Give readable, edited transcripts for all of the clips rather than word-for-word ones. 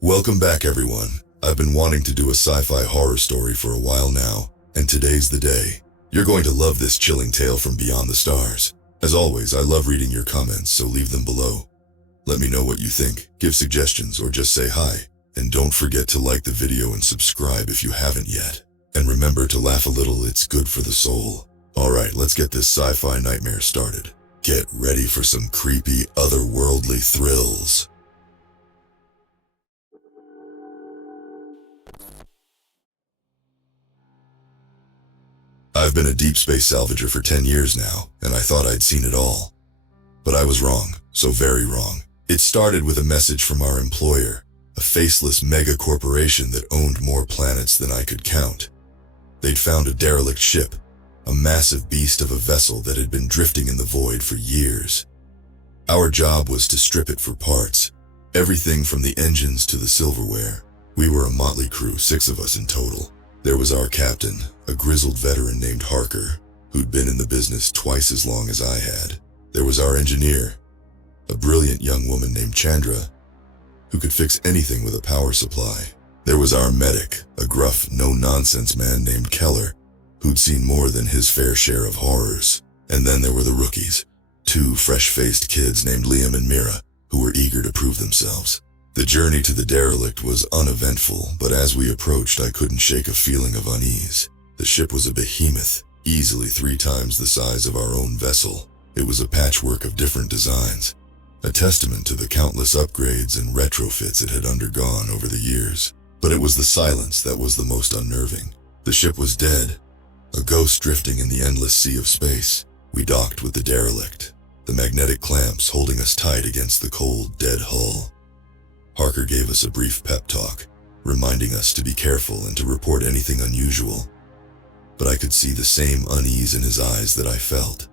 Welcome back, everyone. I've been wanting to do a sci-fi horror story for a while now, and today's the day. You're going to love this chilling tale from beyond the stars. As always, I love reading your comments, so leave them below. Let me know what you think, give suggestions, or just say hi. And don't forget to like the video and subscribe if you haven't yet. And remember to laugh a little, it's good for the soul. Alright, let's get this sci-fi nightmare started. Get ready for some creepy, otherworldly thrills. I've been a deep space salvager for 10 years now, and I thought I'd seen it all. But I was wrong, so very wrong. It started with a message from our employer, a faceless mega corporation that owned more planets than I could count. They'd found a derelict ship, a massive beast of a vessel that had been drifting in the void for years. Our job was to strip it for parts, everything from the engines to the silverware. We were a motley crew, 6 of us in total. There was our captain, a grizzled veteran named Harker, who'd been in the business twice as long as I had. There was our engineer, a brilliant young woman named Chandra, who could fix anything with a power supply. There was our medic, a gruff, no-nonsense man named Keller, who'd seen more than his fair share of horrors. And then there were the rookies, 2 fresh-faced kids named Liam and Mira, who were eager to prove themselves. The journey to the derelict was uneventful, but as we approached, I couldn't shake a feeling of unease. The ship was a behemoth, easily 3 times the size of our own vessel. It was a patchwork of different designs, a testament to the countless upgrades and retrofits it had undergone over the years. But it was the silence that was the most unnerving. The ship was dead, a ghost drifting in the endless sea of space. We docked with the derelict, the magnetic clamps holding us tight against the cold, dead hull. Harker gave us a brief pep talk, reminding us to be careful and to report anything unusual. But I could see the same unease in his eyes that I felt.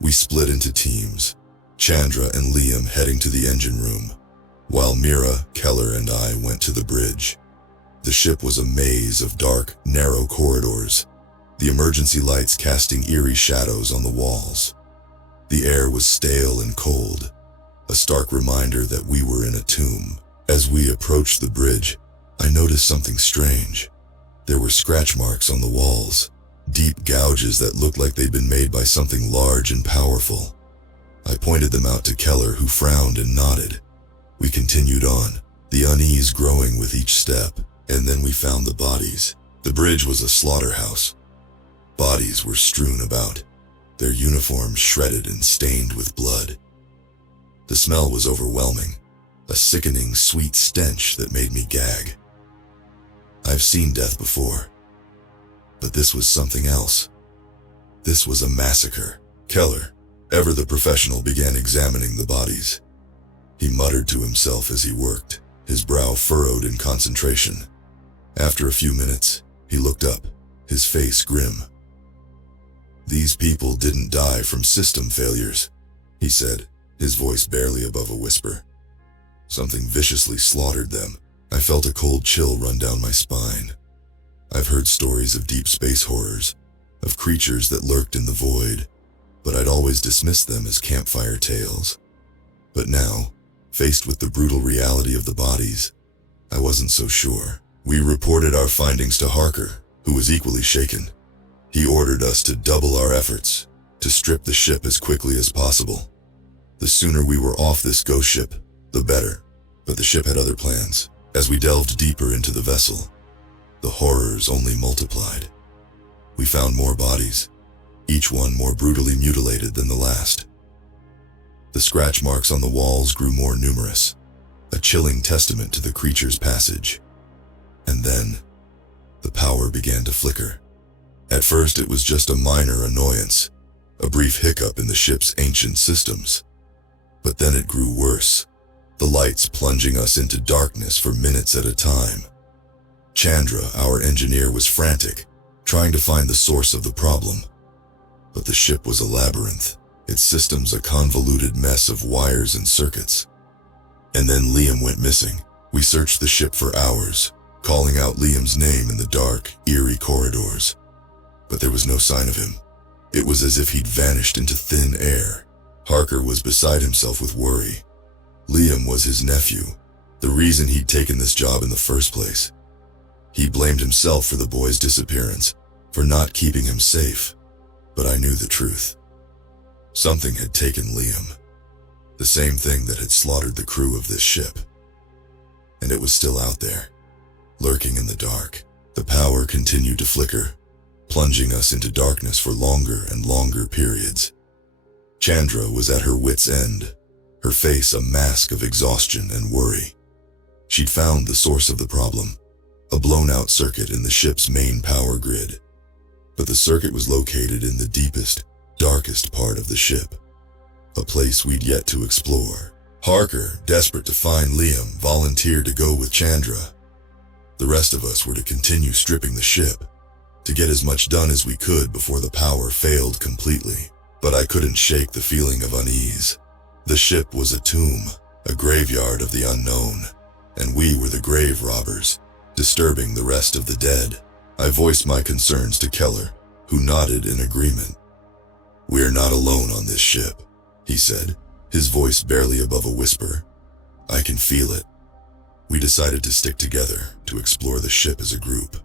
We split into teams, Chandra and Liam heading to the engine room, while Mira, Keller, and I went to the bridge. The ship was a maze of dark, narrow corridors, the emergency lights casting eerie shadows on the walls. The air was stale and cold, a stark reminder that we were in a tomb. As we approached the bridge, I noticed something strange. There were scratch marks on the walls, deep gouges that looked like they'd been made by something large and powerful. I pointed them out to Keller, who frowned and nodded. We continued on, the unease growing with each step, and then we found the bodies. The bridge was a slaughterhouse. Bodies were strewn about, their uniforms shredded and stained with blood. The smell was overwhelming, a sickening, sweet stench that made me gag. I've seen death before, but this was something else. This was a massacre. Keller, ever the professional, began examining the bodies. He muttered to himself as he worked, his brow furrowed in concentration. After a few minutes, he looked up, his face grim. "These people didn't die from system failures," he said, his voice barely above a whisper. "Something viciously slaughtered them." I felt a cold chill run down my spine. I've heard stories of deep space horrors, of creatures that lurked in the void, but I'd always dismissed them as campfire tales. But now, faced with the brutal reality of the bodies, I wasn't so sure. We reported our findings to Harker, who was equally shaken. He ordered us to double our efforts, to strip the ship as quickly as possible. The sooner we were off this ghost ship, the better. But the ship had other plans. As we delved deeper into the vessel, the horrors only multiplied. We found more bodies, each one more brutally mutilated than the last. The scratch marks on the walls grew more numerous, a chilling testament to the creature's passage. And then, the power began to flicker. At first it was just a minor annoyance, a brief hiccup in the ship's ancient systems. But then it grew worse, the lights plunging us into darkness for minutes at a time. Chandra, our engineer, was frantic, trying to find the source of the problem. But the ship was a labyrinth, its systems a convoluted mess of wires and circuits. And then Liam went missing. We searched the ship for hours, calling out Liam's name in the dark, eerie corridors. But there was no sign of him. It was as if he'd vanished into thin air. Harker was beside himself with worry. Liam was his nephew, The reason he'd taken this job in the first place. He blamed himself for the boy's disappearance, for not keeping him safe. But I knew the truth. Something had taken Liam. The same thing that had slaughtered the crew of this ship. And it was still out there, lurking in the dark. The power continued to flicker, plunging us into darkness for longer and longer periods. Chandra was at her wit's end, her face a mask of exhaustion and worry. She'd found the source of the problem, a blown-out circuit in the ship's main power grid. But the circuit was located in the deepest, darkest part of the ship, a place we'd yet to explore. Harker, desperate to find Liam, volunteered to go with Chandra. The rest of us were to continue stripping the ship, to get as much done as we could before the power failed completely. But I couldn't shake the feeling of unease. The ship was a tomb, a graveyard of the unknown, and we were the grave robbers, disturbing the rest of the dead. I voiced my concerns to Keller, who nodded in agreement. "We're not alone on this ship," he said, his voice barely above a whisper. "I can feel it." We decided to stick together, to explore the ship as a group.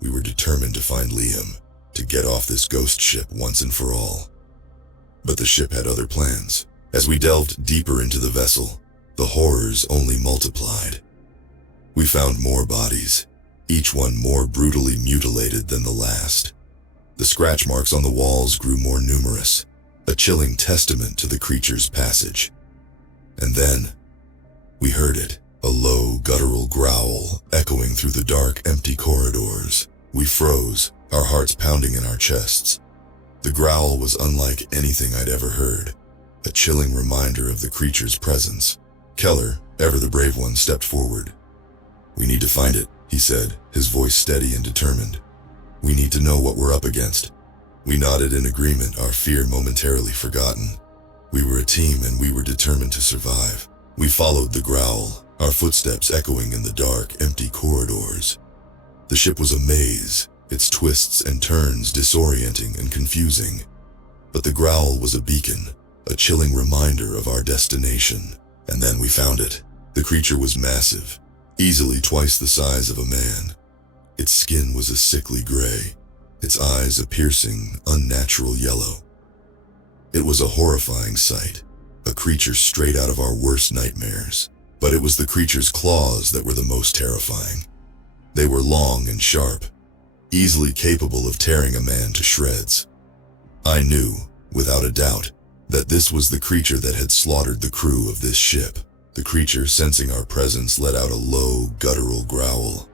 We were determined to find Liam, to get off this ghost ship once and for all. But the ship had other plans. As we delved deeper into the vessel, the horrors only multiplied. We found more bodies, each one more brutally mutilated than the last. The scratch marks on the walls grew more numerous, a chilling testament to the creature's passage. And then, we heard it, a low, guttural growl echoing through the dark, empty corridors. We froze, our hearts pounding in our chests. The growl was unlike anything I'd ever heard, a chilling reminder of the creature's presence. Keller, ever the brave one, stepped forward. "We need to find it," he said, his voice steady and determined. "We need to know what we're up against." We nodded in agreement, our fear momentarily forgotten. We were a team and we were determined to survive. We followed the growl, our footsteps echoing in the dark, empty corridors. The ship was a maze, its twists and turns disorienting and confusing. But the growl was a beacon, a chilling reminder of our destination. And then we found it. The creature was massive, easily twice the size of a man. Its skin was a sickly gray, its eyes a piercing, unnatural yellow. It was a horrifying sight, a creature straight out of our worst nightmares. But it was the creature's claws that were the most terrifying. They were long and sharp, easily capable of tearing a man to shreds. I knew, without a doubt, that this was the creature that had slaughtered the crew of this ship. The creature, sensing our presence, let out a low, guttural growl.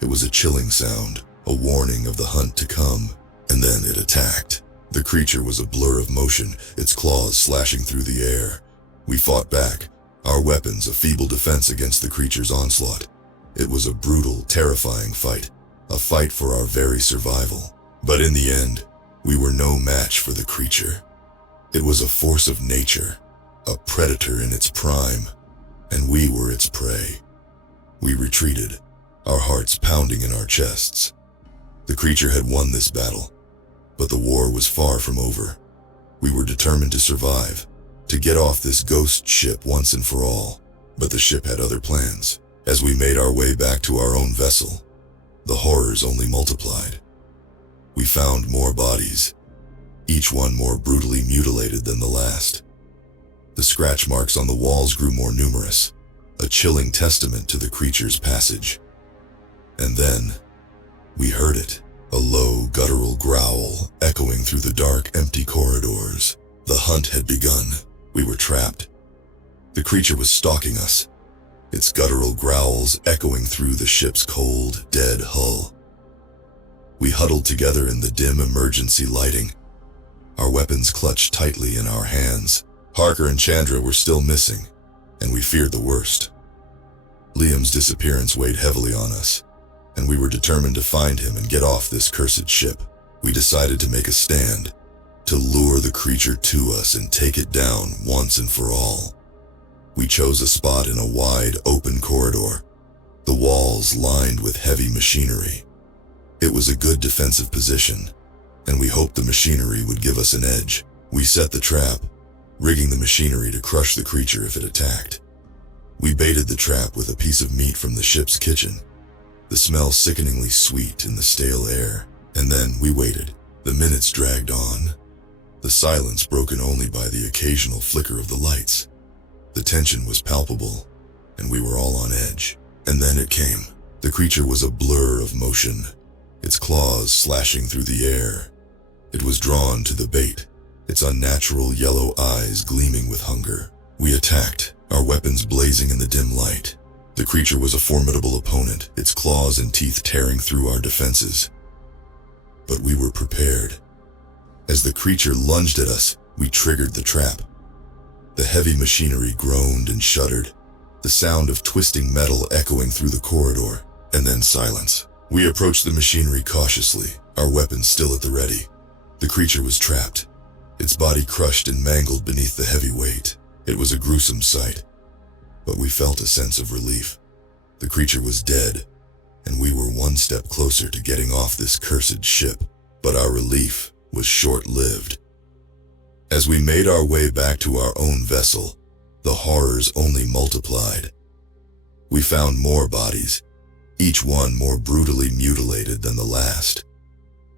It was a chilling sound, a warning of the hunt to come, and then it attacked. The creature was a blur of motion, its claws slashing through the air. We fought back, our weapons a feeble defense against the creature's onslaught. It was a brutal, terrifying fight, a fight for our very survival. But in the end, we were no match for the creature. It was a force of nature, a predator in its prime, and we were its prey. We retreated, our hearts pounding in our chests. The creature had won this battle, but the war was far from over. We were determined to survive, to get off this ghost ship once and for all. But the ship had other plans. As we made our way back to our own vessel, the horrors only multiplied. We found more bodies, each one more brutally mutilated than the last. The scratch marks on the walls grew more numerous, a chilling testament to the creature's passage. And then, we heard it, a low, guttural growl echoing through the dark, empty corridors. The hunt had begun. We were trapped. The creature was stalking us, its guttural growls echoing through the ship's cold, dead hull. We huddled together in the dim emergency lighting, our weapons clutched tightly in our hands. Harker and Chandra were still missing, and we feared the worst. Liam's disappearance weighed heavily on us, and we were determined to find him and get off this cursed ship. We decided to make a stand, to lure the creature to us and take it down once and for all. We chose a spot in a wide, open corridor, the walls lined with heavy machinery. It was a good defensive position, and we hoped the machinery would give us an edge. We set the trap, rigging the machinery to crush the creature if it attacked. We baited the trap with a piece of meat from the ship's kitchen, the smell sickeningly sweet in the stale air. And then we waited. The minutes dragged on, the silence broken only by the occasional flicker of the lights. The tension was palpable, and we were all on edge. And then it came. The creature was a blur of motion, its claws slashing through the air. It was drawn to the bait, its unnatural yellow eyes gleaming with hunger. We attacked, our weapons blazing in the dim light. The creature was a formidable opponent, its claws and teeth tearing through our defenses. But we were prepared. As the creature lunged at us, we triggered the trap. The heavy machinery groaned and shuddered, the sound of twisting metal echoing through the corridor, and then silence. We approached the machinery cautiously, our weapons still at the ready. The creature was trapped, its body crushed and mangled beneath the heavy weight. It was a gruesome sight, but we felt a sense of relief. The creature was dead, and we were one step closer to getting off this cursed ship. But our relief was short-lived. As we made our way back to our own vessel, the horrors only multiplied. We found more bodies, each one more brutally mutilated than the last.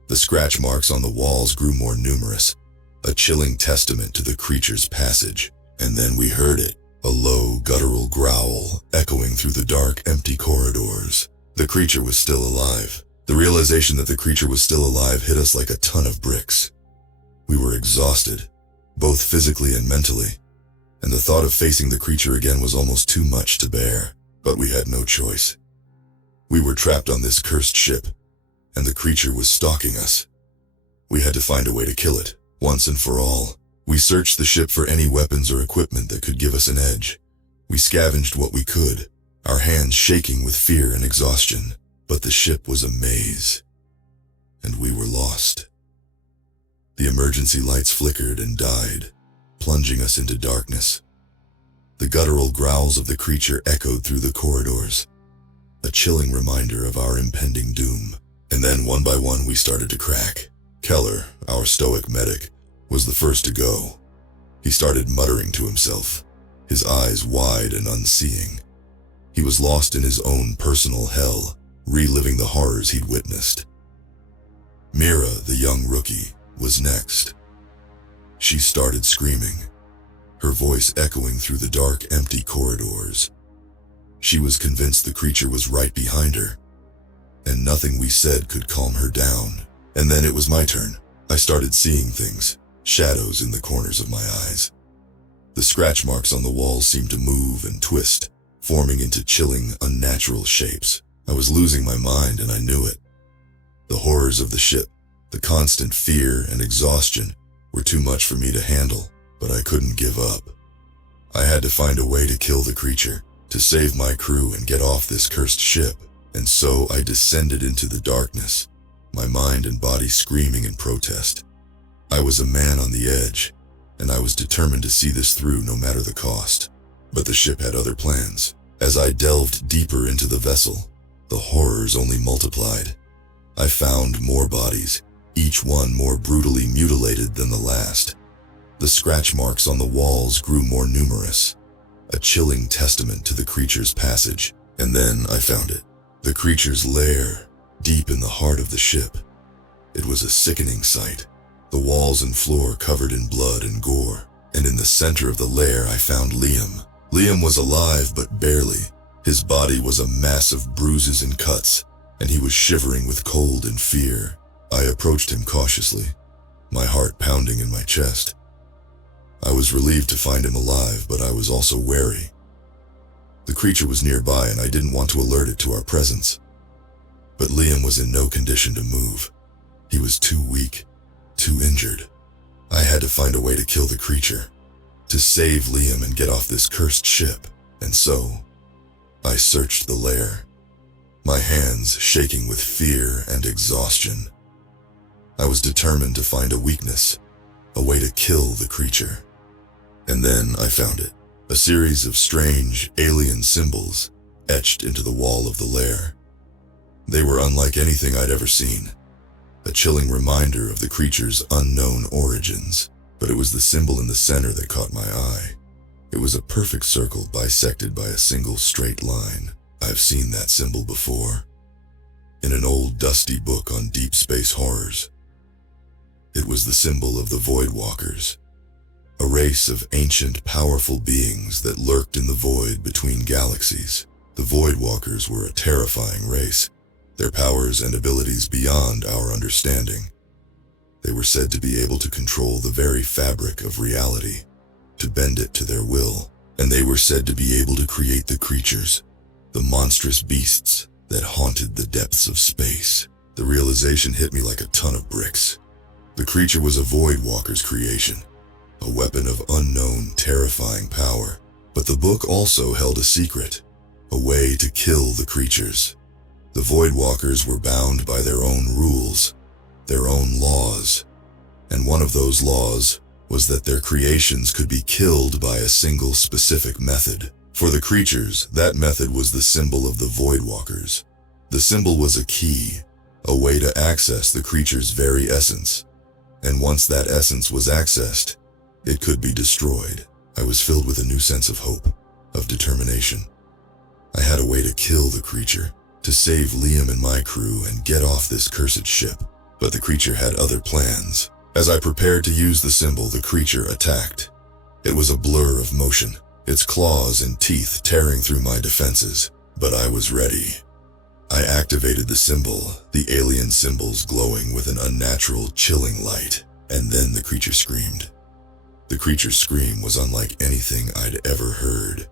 The scratch marks on the walls grew more numerous, a chilling testament to the creature's passage. And then we heard it, a low, guttural growl echoing through the dark, empty corridors. The creature was still alive. The realization that the creature was still alive hit us like a ton of bricks. We were exhausted, both physically and mentally, and the thought of facing the creature again was almost too much to bear. But we had no choice. We were trapped on this cursed ship, and the creature was stalking us. We had to find a way to kill it, once and for all. We searched the ship for any weapons or equipment that could give us an edge. We scavenged what we could, our hands shaking with fear and exhaustion. But the ship was a maze, and we were lost. The emergency lights flickered and died, plunging us into darkness. The guttural growls of the creature echoed through the corridors, a chilling reminder of our impending doom. And then one by one we started to crack. Keller, our stoic medic, was the first to go. He started muttering to himself, his eyes wide and unseeing. He was lost in his own personal hell, reliving the horrors he'd witnessed. Mira, the young rookie, was next. She started screaming, her voice echoing through the dark, empty corridors. She was convinced the creature was right behind her, and nothing we said could calm her down. And then it was my turn. I started seeing things, shadows in the corners of my eyes. The scratch marks on the walls seemed to move and twist, forming into chilling, unnatural shapes. I was losing my mind, and I knew it. The horrors of the ship, the constant fear and exhaustion were too much for me to handle, but I couldn't give up. I had to find a way to kill the creature, to save my crew and get off this cursed ship. And so I descended into the darkness, my mind and body screaming in protest. I was a man on the edge, and I was determined to see this through no matter the cost. But the ship had other plans. As I delved deeper into the vessel, the horrors only multiplied. I found more bodies, each one more brutally mutilated than the last. The scratch marks on the walls grew more numerous, a chilling testament to the creature's passage. And then I found it, the creature's lair, deep in the heart of the ship. It was a sickening sight, the walls and floor covered in blood and gore, and in the center of the lair I found Liam. Liam was alive, but barely. His body was a mass of bruises and cuts, and he was shivering with cold and fear. I approached him cautiously, my heart pounding in my chest. I was relieved to find him alive, but I was also wary. The creature was nearby, and I didn't want to alert it to our presence. But Liam was in no condition to move. He was too weak, too injured. I had to find a way to kill the creature, to save Liam and get off this cursed ship. And so, I searched the lair, my hands shaking with fear and exhaustion. I was determined to find a weakness, a way to kill the creature. And then I found it, a series of strange, alien symbols etched into the wall of the lair. They were unlike anything I'd ever seen, a chilling reminder of the creature's unknown origins. But it was the symbol in the center that caught my eye. It was a perfect circle bisected by a single straight line. I've seen that symbol before. In an old dusty book on deep space horrors. It was the symbol of the Void Walkers, a race of ancient, powerful beings that lurked in the void between galaxies. The Void Walkers were a terrifying race, their powers and abilities beyond our understanding. They were said to be able to control the very fabric of reality, to bend it to their will, and they were said to be able to create the creatures, the monstrous beasts that haunted the depths of space. The realization hit me like a ton of bricks. The creature was a Void Walker's creation, a weapon of unknown, terrifying power. But the book also held a secret, a way to kill the creatures. The Void Walkers were bound by their own rules, their own laws, and one of those laws was that their creations could be killed by a single specific method. For the creatures, that method was the symbol of the Void Walkers. The symbol was a key, a way to access the creature's very essence. And once that essence was accessed, it could be destroyed. I was filled with a new sense of hope, of determination. I had a way to kill the creature, to save Liam and my crew and get off this cursed ship. But the creature had other plans. As I prepared to use the symbol, the creature attacked. It was a blur of motion, its claws and teeth tearing through my defenses. But I was ready. I activated the symbol, the alien symbols glowing with an unnatural, chilling light, and then the creature screamed. The creature's scream was unlike anything I'd ever heard,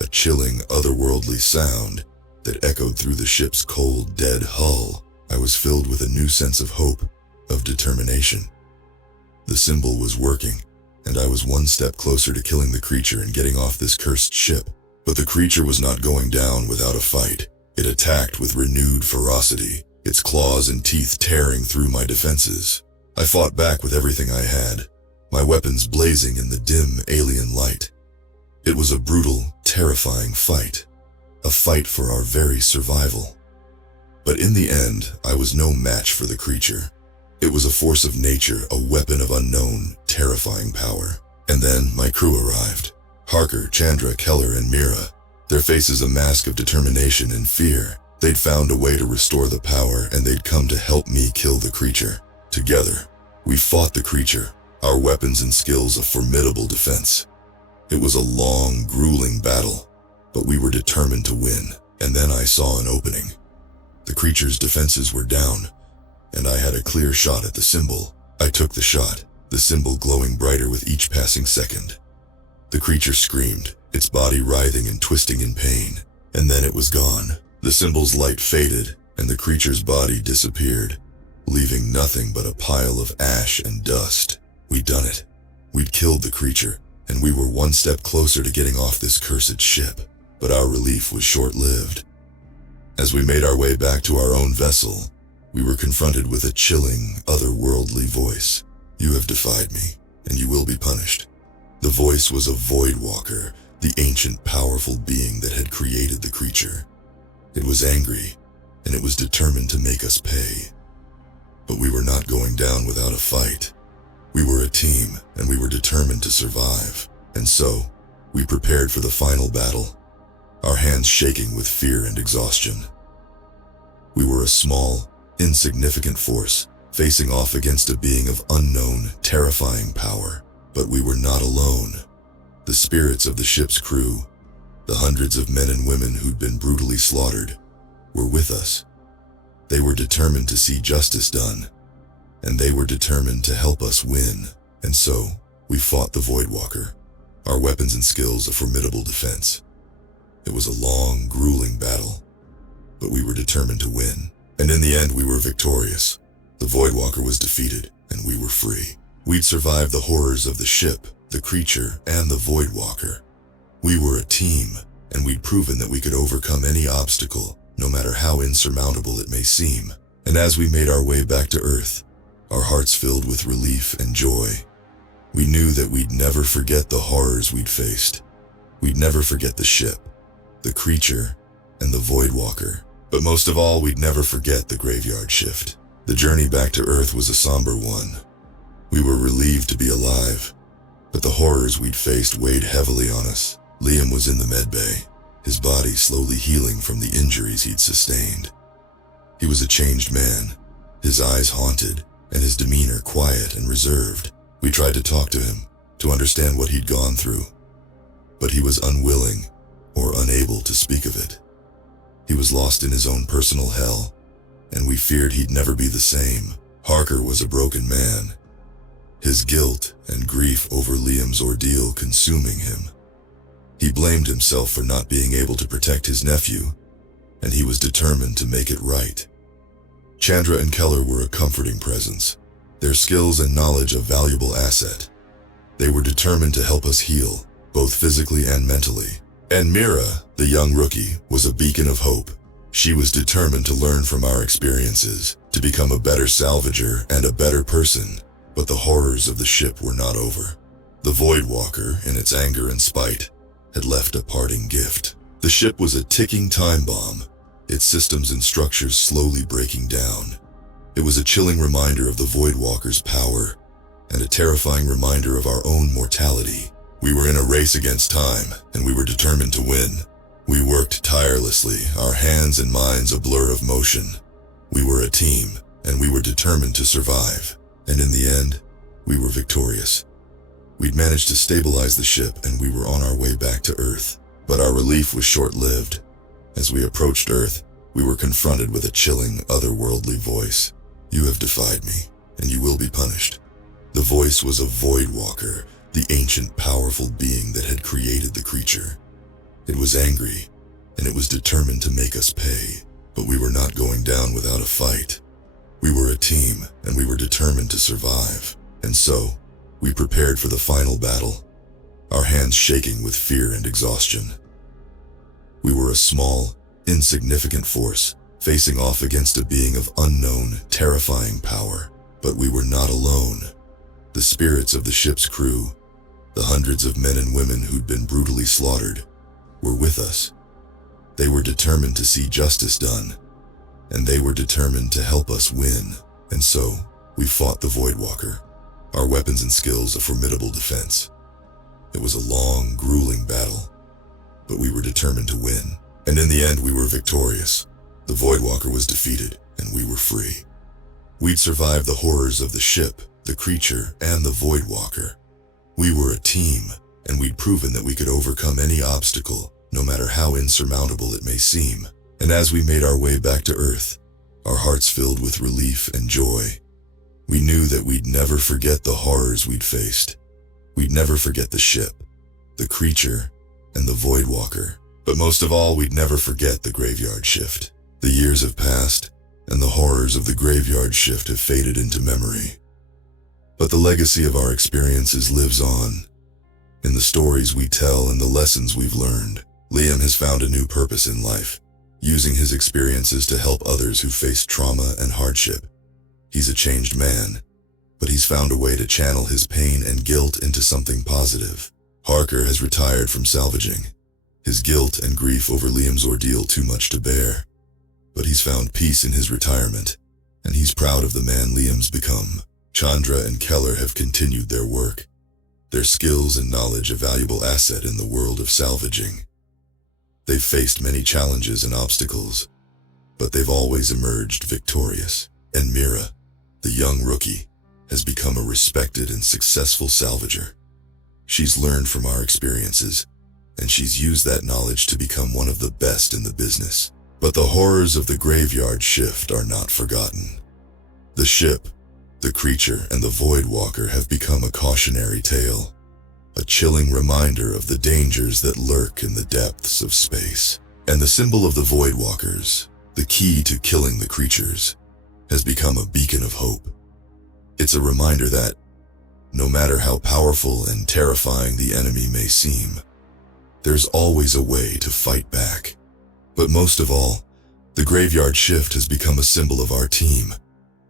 a chilling, otherworldly sound that echoed through the ship's cold, dead hull. I was filled with a new sense of hope, of determination. The symbol was working, and I was one step closer to killing the creature and getting off this cursed ship. But the creature was not going down without a fight. It attacked with renewed ferocity, its claws and teeth tearing through my defenses. I fought back with everything I had, my weapons blazing in the dim alien light. It was a brutal, terrifying fight, a fight for our very survival. But in the end, I was no match for the creature. It was a force of nature, a weapon of unknown, terrifying power. And then my crew arrived. Harker, Chandra, Keller, and Mira, their faces a mask of determination and fear. They'd found a way to restore the power, and they'd come to help me kill the creature. Together, we fought the creature, our weapons and skills a formidable defense. It was a long, grueling battle, but we were determined to win. And then I saw an opening. The creature's defenses were down, and I had a clear shot at the symbol. I took the shot, the symbol glowing brighter with each passing second. The creature screamed, its body writhing and twisting in pain, and then it was gone. The symbol's light faded, and the creature's body disappeared, leaving nothing but a pile of ash and dust. We'd done it. We'd killed the creature, and we were one step closer to getting off this cursed ship. But our relief was short-lived. As we made our way back to our own vessel, we were confronted with a chilling, otherworldly voice. "You have defied me, and you will be punished." The voice was a Void Walker, the ancient, powerful being that had created the creature. It was angry, and it was determined to make us pay. But we were not going down without a fight. We were a team, and we were determined to survive. And so, we prepared for the final battle, our hands shaking with fear and exhaustion. We were a small, insignificant force, facing off against a being of unknown, terrifying power. But we were not alone. The spirits of the ship's crew, the hundreds of men and women who'd been brutally slaughtered, were with us. They were determined to see justice done, and they were determined to help us win. And so, we fought the Void Walker, our weapons and skills a formidable defense. It was a long, grueling battle, but we were determined to win. And in the end, we were victorious. The Void Walker was defeated, and we were free. We'd survived the horrors of the ship, the creature, and the Void Walker. We were a team, and we'd proven that we could overcome any obstacle, no matter how insurmountable it may seem. And as we made our way back to Earth, our hearts filled with relief and joy, we knew that we'd never forget the horrors we'd faced. We'd never forget the ship, the creature, and the Void Walker. But most of all, we'd never forget the graveyard shift. The journey back to Earth was a somber one. We were relieved to be alive, But the horrors we'd faced weighed heavily on us. Liam was in the med bay, his body slowly healing from the injuries he'd sustained. He was a changed man, his eyes haunted, and his demeanor quiet and reserved. We tried to talk to him, to understand what he'd gone through, but he was unwilling or unable to speak of it. He was lost in his own personal hell, and we feared he'd never be the same. Harker was a broken man, his guilt and grief over Liam's ordeal consuming him. He blamed himself for not being able to protect his nephew, and he was determined to make it right. Chandra and Keller were a comforting presence, their skills and knowledge a valuable asset. They were determined to help us heal, both physically and mentally. And Mira, the young rookie, was a beacon of hope. She was determined to learn from our experiences, to become a better salvager and a better person. But the horrors of the ship were not over. The Voidwalker, in its anger and spite, had left a parting gift. The ship was a ticking time bomb, its systems and structures slowly breaking down. It was a chilling reminder of the Voidwalker's power, and a terrifying reminder of our own mortality. We were in a race against time, and we were determined to win. We worked tirelessly, our hands and minds a blur of motion. We were a team, and we were determined to survive. And in the end, we were victorious. We'd managed to stabilize the ship, and we were on our way back to Earth. But our relief was short-lived. As we approached Earth, we were confronted with a chilling, otherworldly voice. "You have defied me, and you will be punished." The voice was a Voidwalker, the ancient, powerful being that had created the creature. It was angry, and it was determined to make us pay. But we were not going down without a fight. We were a team, and we were determined to survive. And so, we prepared for the final battle, our hands shaking with fear and exhaustion. We were a small, insignificant force, facing off against a being of unknown, terrifying power. But we were not alone. The spirits of the ship's crew, the hundreds of men and women who'd been brutally slaughtered, were with us. They were determined to see justice done, and they were determined to help us win. And so, we fought the Voidwalker, our weapons and skills a formidable defense. It was a long, grueling battle, but we were determined to win. And in the end, we were victorious. The Voidwalker was defeated, and we were free. We'd survived the horrors of the ship, the creature, and the Voidwalker. We were a team, and we'd proven that we could overcome any obstacle, no matter how insurmountable it may seem. And as we made our way back to Earth, our hearts filled with relief and joy. We knew that we'd never forget the horrors we'd faced. We'd never forget the ship, the creature, and the Voidwalker. But most of all, we'd never forget the graveyard shift. The years have passed, and the horrors of the graveyard shift have faded into memory. But the legacy of our experiences lives on. In the stories we tell and the lessons we've learned, Liam has found a new purpose in life, using his experiences to help others who face trauma and hardship. He's a changed man, but he's found a way to channel his pain and guilt into something positive. Harker has retired from salvaging, his guilt and grief over Liam's ordeal too much to bear. But he's found peace in his retirement, and he's proud of the man Liam's become. Chandra and Keller have continued their work, their skills and knowledge a valuable asset in the world of salvaging. They've faced many challenges and obstacles, but they've always emerged victorious. And Mira, the young rookie, has become a respected and successful salvager. She's learned from our experiences, and she's used that knowledge to become one of the best in the business. But the horrors of the graveyard shift are not forgotten. The ship, the creature, and the Voidwalker have become a cautionary tale, a chilling reminder of the dangers that lurk in the depths of space. And the symbol of the Voidwalkers, the key to killing the creatures, has become a beacon of hope. It's a reminder that, no matter how powerful and terrifying the enemy may seem, there's always a way to fight back. But most of all, the graveyard shift has become a symbol of our team,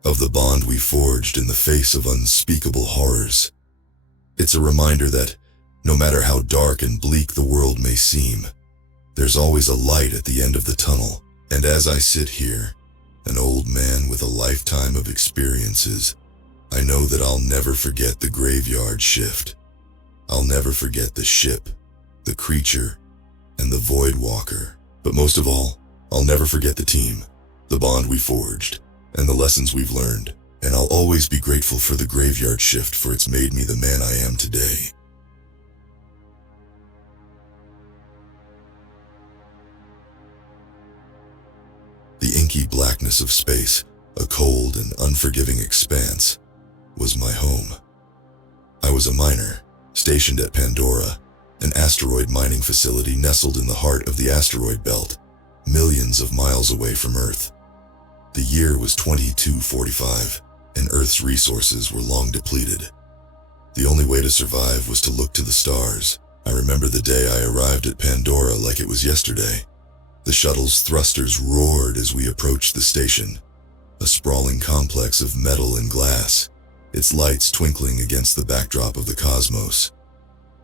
of the bond we forged in the face of unspeakable horrors. It's a reminder that, no matter how dark and bleak the world may seem, there's always a light at the end of the tunnel. And as I sit here, an old man with a lifetime of experiences, I know that I'll never forget the graveyard shift. I'll never forget the ship, the creature, and the Void Walker. But most of all, I'll never forget the team, the bond we forged, and the lessons we've learned. And I'll always be grateful for the graveyard shift, for it's made me the man I am today. The inky blackness of space, a cold and unforgiving expanse, was my home. I was a miner, stationed at Pandora, an asteroid mining facility nestled in the heart of the asteroid belt, millions of miles away from Earth. The year was 2245, and Earth's resources were long depleted. The only way to survive was to look to the stars. I remember the day I arrived at Pandora like it was yesterday. The shuttle's thrusters roared as we approached the station, a sprawling complex of metal and glass, its lights twinkling against the backdrop of the cosmos.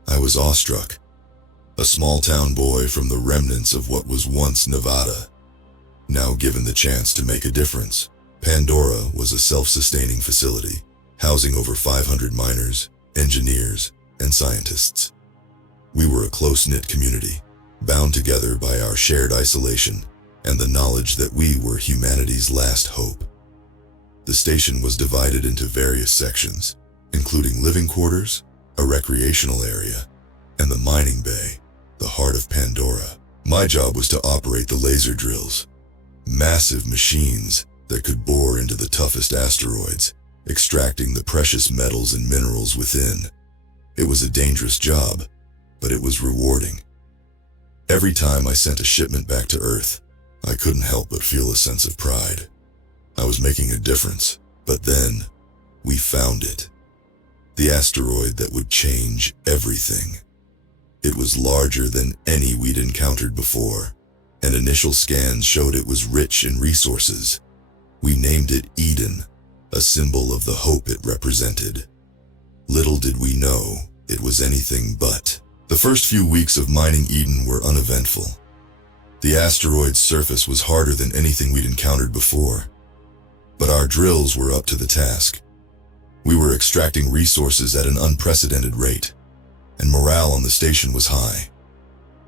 I was awestruck, a small-town boy from the remnants of what was once Nevada, now given the chance to make a difference. Pandora was a self-sustaining facility, housing over 500 miners, engineers, and scientists. We were a close-knit community, bound together by our shared isolation and the knowledge that we were humanity's last hope. The station was divided into various sections, including living quarters, a recreational area, and the mining bay, the heart of Pandora. My job was to operate the laser drills, massive machines that could bore into the toughest asteroids, extracting the precious metals and minerals within. It was a dangerous job, but it was rewarding. Every time I sent a shipment back to Earth, I couldn't help but feel a sense of pride. I was making a difference, but then we found it. The asteroid that would change everything. It was larger than any we'd encountered before, and initial scans showed it was rich in resources. We named it Eden, a symbol of the hope it represented. Little did we know it was anything but. The first few weeks of mining Eden were uneventful. The asteroid's surface was harder than anything we'd encountered before, but our drills were up to the task. We were extracting resources at an unprecedented rate, and morale on the station was high.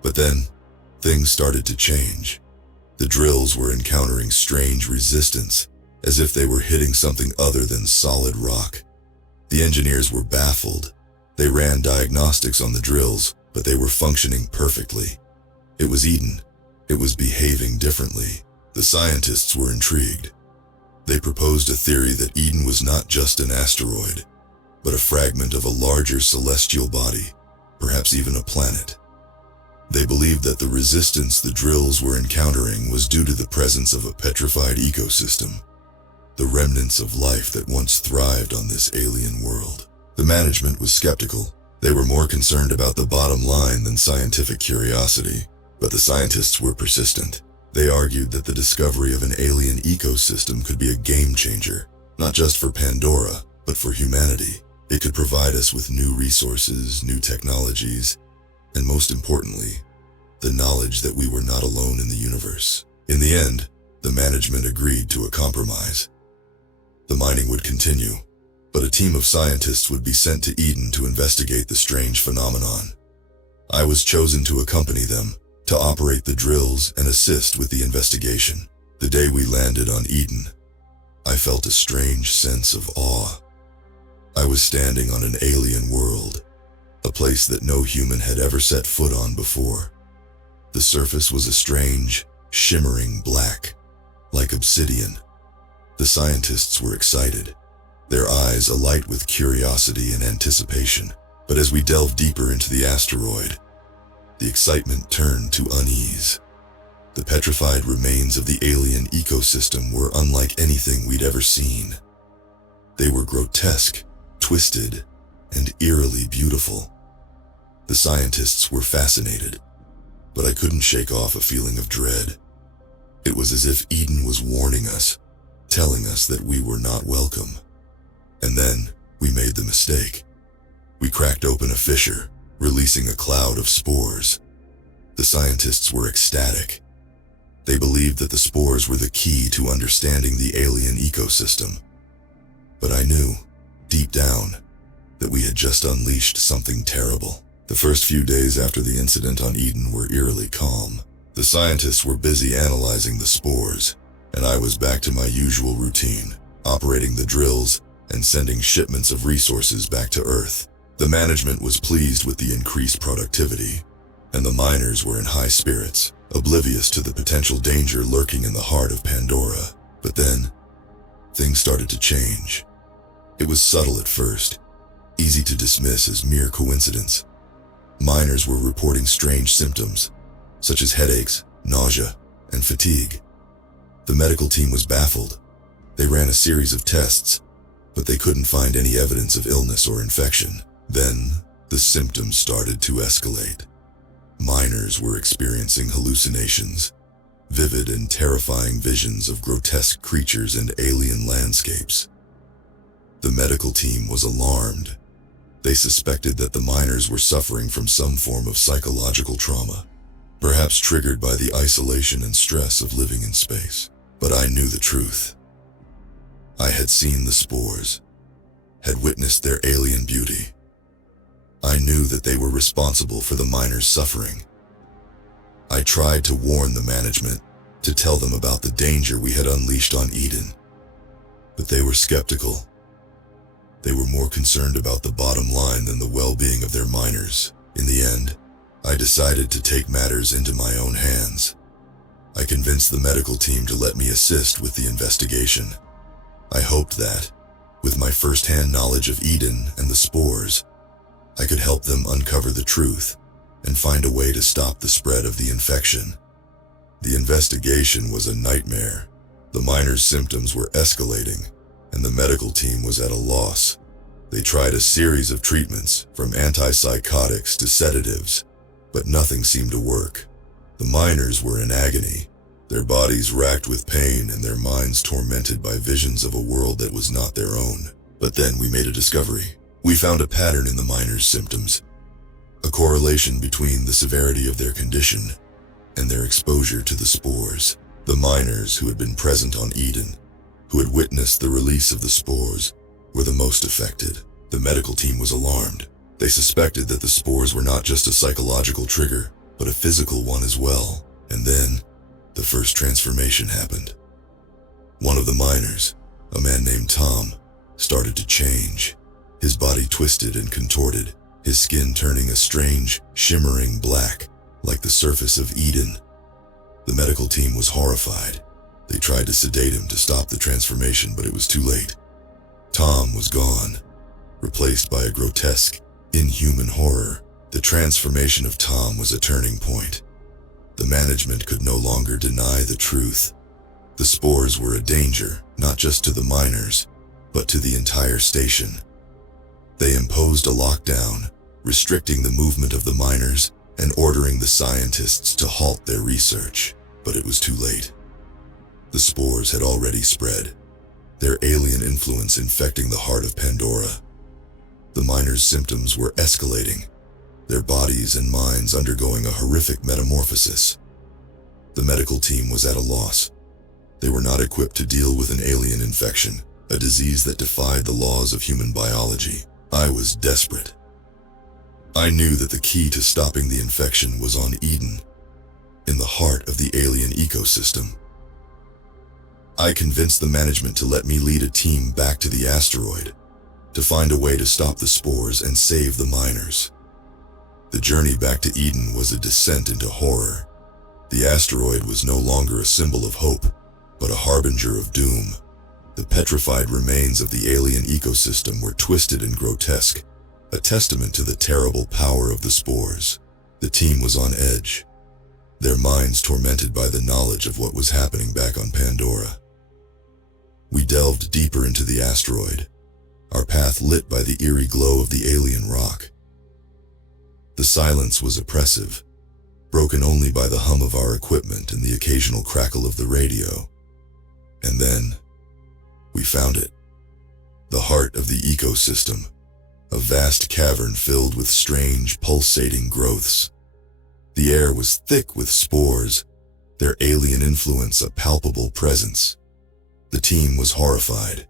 But then, things started to change. The drills were encountering strange resistance, as if they were hitting something other than solid rock. The engineers were baffled. They ran diagnostics on the drills, but they were functioning perfectly. It was Eden. It was behaving differently. The scientists were intrigued. They proposed a theory that Eden was not just an asteroid, but a fragment of a larger celestial body, perhaps even a planet. They believed that the resistance the drills were encountering was due to the presence of a petrified ecosystem, the remnants of life that once thrived on this alien world. The management was skeptical. They were more concerned about the bottom line than scientific curiosity, but the scientists were persistent. They argued that the discovery of an alien ecosystem could be a game changer, not just for Pandora, but for humanity. It could provide us with new resources, new technologies, and most importantly, the knowledge that we were not alone in the universe. In the end, the management agreed to a compromise. The mining would continue, but a team of scientists would be sent to Eden to investigate the strange phenomenon. I was chosen to accompany them, to operate the drills and assist with the investigation. The day we landed on Eden, I felt a strange sense of awe. I was standing on an alien world, a place that no human had ever set foot on before. The surface was a strange, shimmering black, like obsidian. The scientists were excited, their eyes alight with curiosity and anticipation. But as we delved deeper into the asteroid, the excitement turned to unease. The petrified remains of the alien ecosystem were unlike anything we'd ever seen. They were grotesque, twisted, and eerily beautiful. The scientists were fascinated, but I couldn't shake off a feeling of dread. It was as if Eden was warning us, telling us that we were not welcome. And then, we made the mistake. We cracked open a fissure, releasing a cloud of spores. The scientists were ecstatic. They believed that the spores were the key to understanding the alien ecosystem. But I knew, deep down, that we had just unleashed something terrible. The first few days after the incident on Eden were eerily calm. The scientists were busy analyzing the spores, and I was back to my usual routine, operating the drills and sending shipments of resources back to Earth. The management was pleased with the increased productivity, and the miners were in high spirits, oblivious to the potential danger lurking in the heart of Pandora. But then, things started to change. It was subtle at first, easy to dismiss as mere coincidence. Miners were reporting strange symptoms, such as headaches, nausea, and fatigue. The medical team was baffled. They ran a series of tests, but they couldn't find any evidence of illness or infection. Then, the symptoms started to escalate. Miners were experiencing hallucinations, vivid and terrifying visions of grotesque creatures and alien landscapes. The medical team was alarmed. They suspected that the miners were suffering from some form of psychological trauma, perhaps triggered by the isolation and stress of living in space. But I knew the truth. I had seen the spores, had witnessed their alien beauty. I knew that they were responsible for the miners' suffering. I tried to warn the management, to tell them about the danger we had unleashed on Eden. But they were skeptical. They were more concerned about the bottom line than the well-being of their miners. In the end, I decided to take matters into my own hands. I convinced the medical team to let me assist with the investigation. I hoped that, with my first-hand knowledge of Eden and the spores, I could help them uncover the truth and find a way to stop the spread of the infection. The investigation was a nightmare. The miners' symptoms were escalating, and the medical team was at a loss. They tried a series of treatments, from antipsychotics to sedatives, but nothing seemed to work. The miners were in agony, their bodies racked with pain and their minds tormented by visions of a world that was not their own. But then we made a discovery. We found a pattern in the miners' symptoms, a correlation between the severity of their condition and their exposure to the spores. The miners who had been present on Eden, who had witnessed the release of the spores, were the most affected. The medical team was alarmed. They suspected that the spores were not just a psychological trigger, but a physical one as well. And then, the first transformation happened. One of the miners, a man named Tom, started to change. His body twisted and contorted, his skin turning a strange, shimmering black, like the surface of Eden. The medical team was horrified. They tried to sedate him to stop the transformation, but it was too late. Tom was gone, replaced by a grotesque, inhuman horror. The transformation of Tom was a turning point. The management could no longer deny the truth. The spores were a danger, not just to the miners, but to the entire station. They imposed a lockdown, restricting the movement of the miners and ordering the scientists to halt their research. But it was too late. The spores had already spread, their alien influence infecting the heart of Pandora. The miners' symptoms were escalating, their bodies and minds undergoing a horrific metamorphosis. The medical team was at a loss. They were not equipped to deal with an alien infection, a disease that defied the laws of human biology. I was desperate. I knew that the key to stopping the infection was on Eden, in the heart of the alien ecosystem. I convinced the management to let me lead a team back to the asteroid, to find a way to stop the spores and save the miners. The journey back to Eden was a descent into horror. The asteroid was no longer a symbol of hope, but a harbinger of doom. The petrified remains of the alien ecosystem were twisted and grotesque, a testament to the terrible power of the spores. The team was on edge, their minds tormented by the knowledge of what was happening back on Pandora. We delved deeper into the asteroid, our path lit by the eerie glow of the alien rock. The silence was oppressive, broken only by the hum of our equipment and the occasional crackle of the radio. And then, we found it. The heart of the ecosystem, a vast cavern filled with strange, pulsating growths. The air was thick with spores, their alien influence a palpable presence. The team was horrified,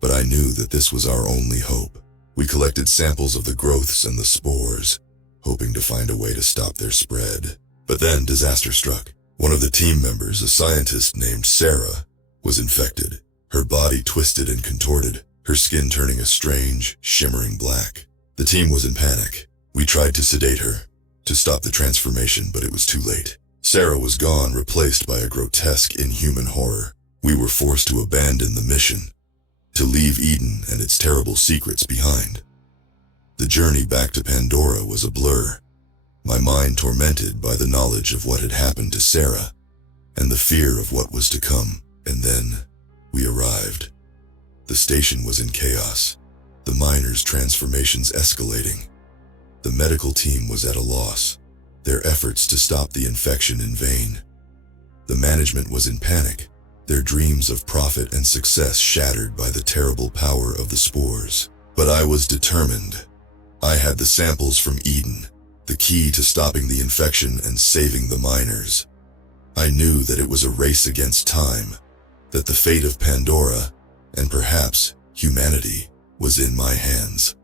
but I knew that this was our only hope. We collected samples of the growths and the spores, hoping to find a way to stop their spread. But then disaster struck. One of the team members, a scientist named Sarah, was infected. Her body twisted and contorted, her skin turning a strange, shimmering black. The team was in panic. We tried to sedate her, to stop the transformation, but it was too late. Sarah was gone, replaced by a grotesque, inhuman horror. We were forced to abandon the mission, to leave Eden and its terrible secrets behind. The journey back to Pandora was a blur, my mind tormented by the knowledge of what had happened to Sarah, and the fear of what was to come. And then, we arrived. The station was in chaos, the miners' transformations escalating. The medical team was at a loss, their efforts to stop the infection in vain. The management was in panic, their dreams of profit and success shattered by the terrible power of the spores. But I was determined. I had the samples from Eden, the key to stopping the infection and saving the miners. I knew that it was a race against time, that the fate of Pandora, and perhaps humanity, was in my hands.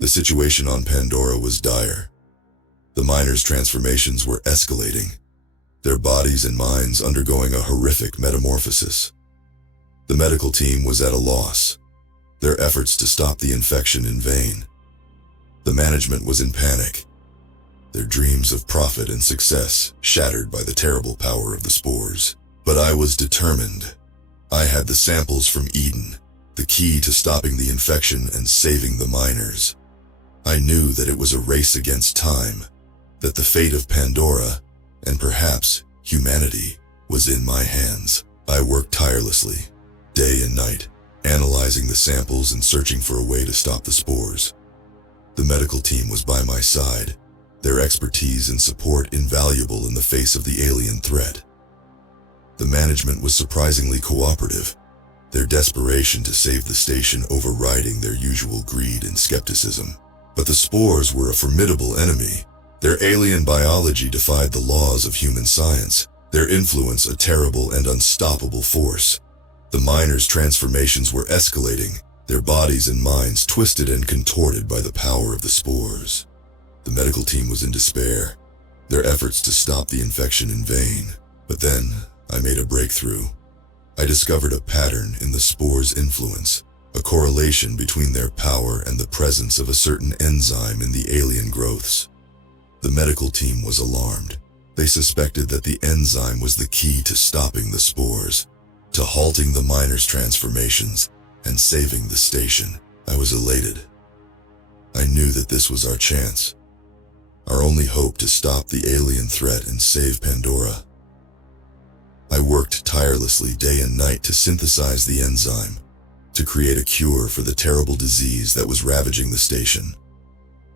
The situation on Pandora was dire. The miners' transformations were escalating, their bodies and minds undergoing a horrific metamorphosis. The medical team was at a loss, their efforts to stop the infection in vain. The management was in panic, their dreams of profit and success shattered by the terrible power of the spores. But I was determined. I had the samples from Eden, the key to stopping the infection and saving the miners. I knew that it was a race against time, that the fate of Pandora, and perhaps humanity, was in my hands. I worked tirelessly, day and night, analyzing the samples and searching for a way to stop the spores. The medical team was by my side, their expertise and support invaluable in the face of the alien threat. The management was surprisingly cooperative, their desperation to save the station overriding their usual greed and skepticism. But the spores were a formidable enemy. Their alien biology defied the laws of human science, their influence a terrible and unstoppable force. The miners' transformations were escalating, their bodies and minds twisted and contorted by the power of the spores. The medical team was in despair, their efforts to stop the infection in vain. But then, I made a breakthrough. I discovered a pattern in the spores' influence, a correlation between their power and the presence of a certain enzyme in the alien growths. The medical team was alarmed. They suspected that the enzyme was the key to stopping the spores, to halting the miners' transformations, and saving the station. I was elated. I knew that this was our chance, our only hope to stop the alien threat and save Pandora. I worked tirelessly day and night to synthesize the enzyme, to create a cure for the terrible disease that was ravaging the station.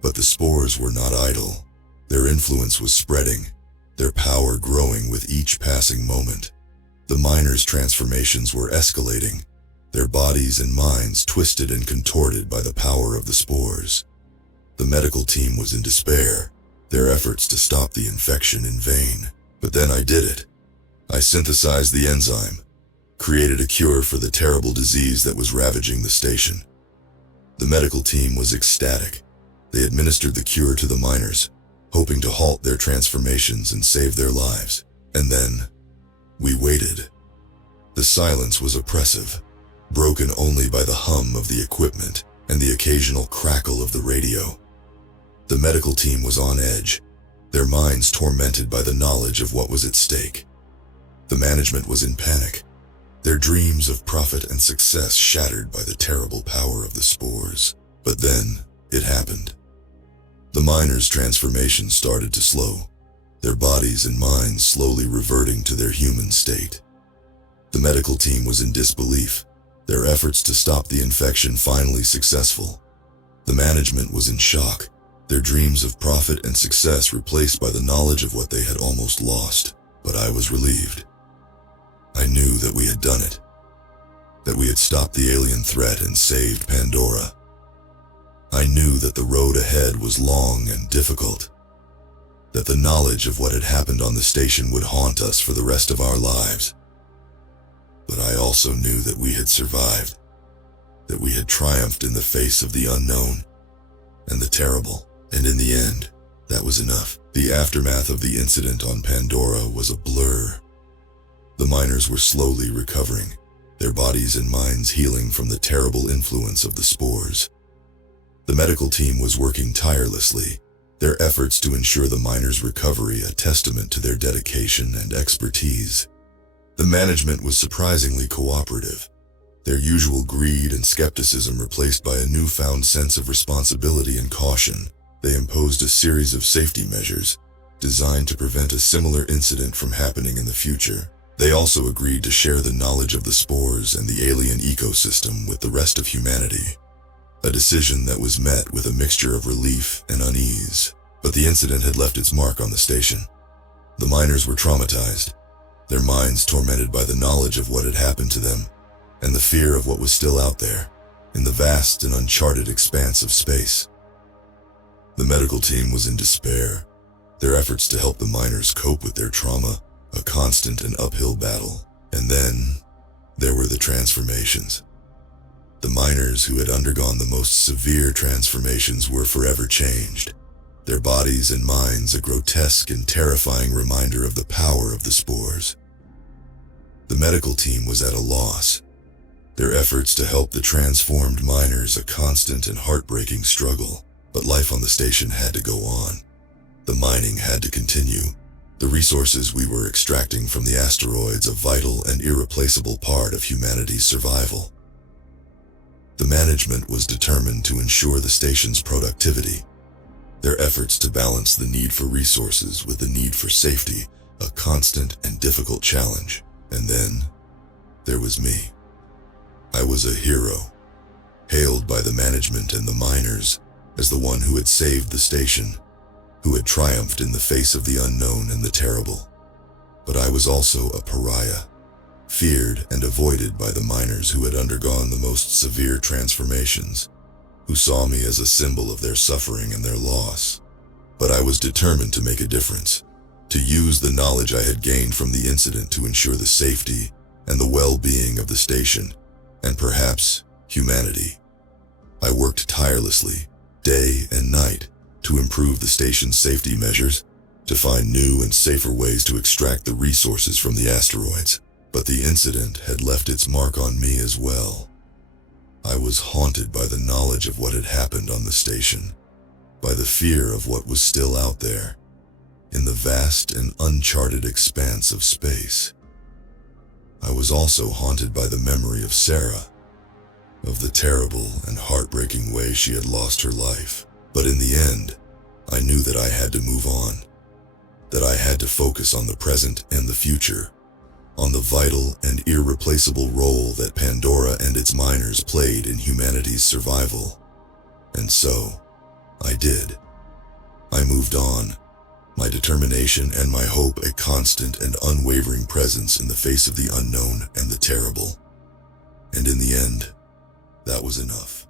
But the spores were not idle. Their influence was spreading, their power growing with each passing moment. The miners' transformations were escalating, their bodies and minds twisted and contorted by the power of the spores. The medical team was in despair, their efforts to stop the infection in vain. But then I did it. I synthesized the enzyme, created a cure for the terrible disease that was ravaging the station. The medical team was ecstatic. They administered the cure to the miners, hoping to halt their transformations and save their lives. And then, we waited. The silence was oppressive, broken only by the hum of the equipment and the occasional crackle of the radio. The medical team was on edge, their minds tormented by the knowledge of what was at stake. The management was in panic, their dreams of profit and success shattered by the terrible power of the spores. But then, it happened. The miners' transformation started to slow, their bodies and minds slowly reverting to their human state. The medical team was in disbelief, their efforts to stop the infection finally successful. The management was in shock, their dreams of profit and success replaced by the knowledge of what they had almost lost. But I was relieved. I knew that we had done it, that we had stopped the alien threat and saved Pandora. I knew that the road ahead was long and difficult, that the knowledge of what had happened on the station would haunt us for the rest of our lives. But I also knew that we had survived. that we had triumphed in the face of the unknown and the terrible. And in the end, that was enough. The aftermath of the incident on Pandora was a blur. The miners were slowly recovering, their bodies and minds healing from the terrible influence of the spores. The medical team was working tirelessly, their efforts to ensure the miners' recovery a testament to their dedication and expertise. The management was surprisingly cooperative, their usual greed and skepticism replaced by a newfound sense of responsibility and caution. They imposed a series of safety measures designed to prevent a similar incident from happening in the future. They also agreed to share the knowledge of the spores and the alien ecosystem with the rest of humanity, a decision that was met with a mixture of relief and unease. But the incident had left its mark on the station. The miners were traumatized, their minds tormented by the knowledge of what had happened to them and the fear of what was still out there in the vast and uncharted expanse of space. The medical team was in despair, their efforts to help the miners cope with their trauma a constant and uphill battle. And then, there were the transformations. The miners who had undergone the most severe transformations were forever changed, their bodies and minds a grotesque and terrifying reminder of the power of the spores. The medical team was at a loss, their efforts to help the transformed miners a constant and heartbreaking struggle. But life on the station had to go on. The mining had to continue. The resources we were extracting from the asteroids a vital and irreplaceable part of humanity's survival. The management was determined to ensure the station's productivity, their efforts to balance the need for resources with the need for safety, a constant and difficult challenge. And then, there was me. I was a hero, hailed by the management and the miners as the one who had saved the station, who had triumphed in the face of the unknown and the terrible. But I was also a pariah, feared and avoided by the miners who had undergone the most severe transformations, who saw me as a symbol of their suffering and their loss. But I was determined to make a difference, to use the knowledge I had gained from the incident to ensure the safety and the well-being of the station, and perhaps humanity. I worked tirelessly, day and night, to improve the station's safety measures, to find new and safer ways to extract the resources from the asteroids. But the incident had left its mark on me as well. I was haunted by the knowledge of what had happened on the station, by the fear of what was still out there, in the vast and uncharted expanse of space. I was also haunted by the memory of Sarah, of the terrible and heartbreaking way she had lost her life. But in the end, I knew that I had to move on, that I had to focus on the present and the future, on the vital and irreplaceable role that Pandora and its miners played in humanity's survival. And so, I did. I moved on, my determination and my hope a constant and unwavering presence in the face of the unknown and the terrible. And in the end, that was enough.